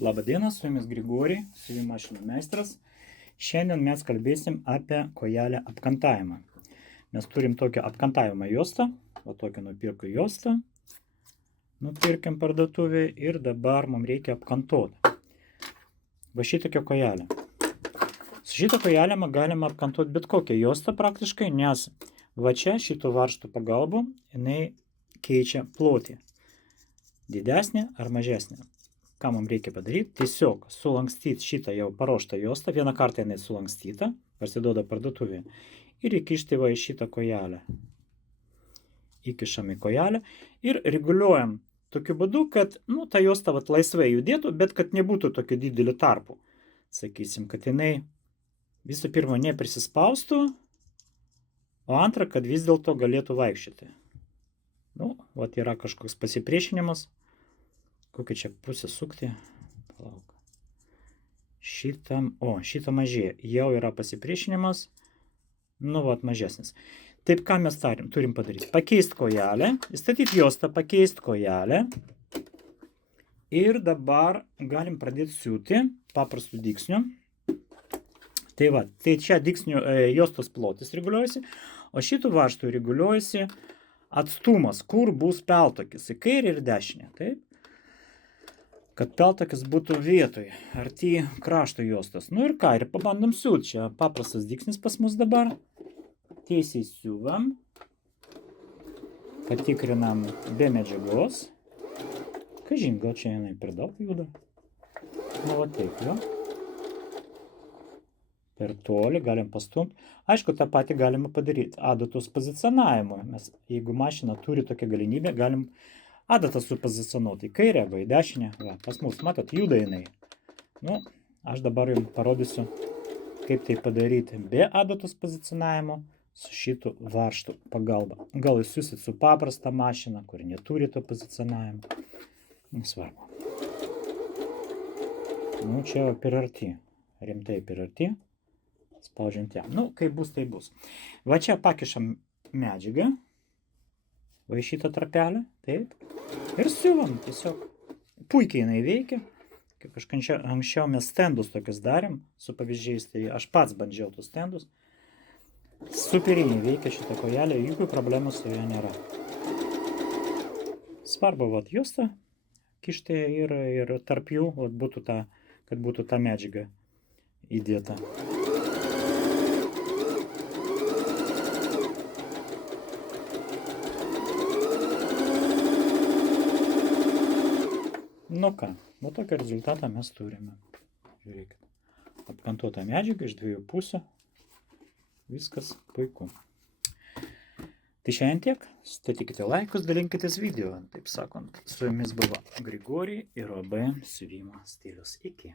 Labą dieną, su jumis Grigorij, siuvimo mašinų meistras. Šiandien mes kalbėsim apie kojelę apkantavimą. Mes turim tokią apkantavimo juostą, o tokią nupirkų juostą. Nupirkim parduotuvėje ir dabar mums reikia apkantuoti. Va šitokią kojelę. Su šitą kojelę galima apkantuoti bet kokią juostą praktiškai, nes va čia šito varžto pagalba jinai keičia plotį. Didesnė ar mažesnė. Ką mums reikia padaryti? Tiesiog sulankstyti šitą jau paruoštą juostą. Vieną kartą jinai sulankstyta, parsiduoda parduotuvėje. Ir įkišti va į šitą kojelę. Įkišam į kojelę ir reguliuojam tokiu būdu, kad ta juosta laisvai judėtų, bet kad nebūtų tokių didelių tarpų. Sakysim, kad jinai visų pirma neprisispaustų, o antra, kad vis dėlto galėtų vaikščioti. Vat yra kažkoks pasipriešinimas. Kokią čia pusę sukti? Palauk. Šitą mažėja. Jau yra pasipriešinimas. Vat mažesnis. Taip, ką mes turim padaryti? Pakeisti kojelę. Įstatyti juostą, pakeisti kojelę. Ir dabar galim pradėti siūti paprastų dygsnių. Tai čia dygsnių juostos plotis reguliuojasi, o šitų varžtų reguliuojasi atstumas, kur bus peltakis, į kairę ir dešinę. Taip? Kad peltakis būtų vietoj, arti krašto juostos. Ir ką, ir pabandom siūti. Čia paprastas dygsnis pas mus dabar. Tiesiai siūvam. Patikrinam be medžiagos. Kažin, gal čia jinai per daug juda. Va taip, jo. Per toli galim pastumti. Aišku, tą patį galima padaryti adatos pozicionavimo. Mes, jeigu mašina turi tokią galimybę, galim adatą supozicionuoti į kairę arba į dešinę. Pas mus, matot, juda jinai. Aš dabar jums parodysiu, kaip tai padaryti be adatos pozicionavimo su šitų varžtų pagalba. Gal jūs siūsit su paprasta mašina, kuri neturi to pozicionavimo. Nesvarbu. Čia per arti. Rimtai per arti. Spaudžiant ją. Kaip bus, tai bus. Va čia pakišam medžiagą. Va į šitą trapelę. Taip. Ir siūvam tiesiog. Puikiai jinai veikia. Kaip anksčiau mes stendus tokius darėm su pavyzdžiais, tai aš pats bandžiau tus stendus. Superiai veikia šitą kojelę, jokių problemų su ją nėra. Svarbu juostą kišti ir tarp jų, kad būtų ta medžiaga įdėta. Tokį rezultatą mes turime. Žiūrėkit. Apkantuota medžiaga iš dviejų pusių. Viskas puiku. Tai šiandien tiek. Statykite laikus, dalinkitės video. Taip sakant, su jumis buvo Grigorij ir OB siuvimo stilius. Iki.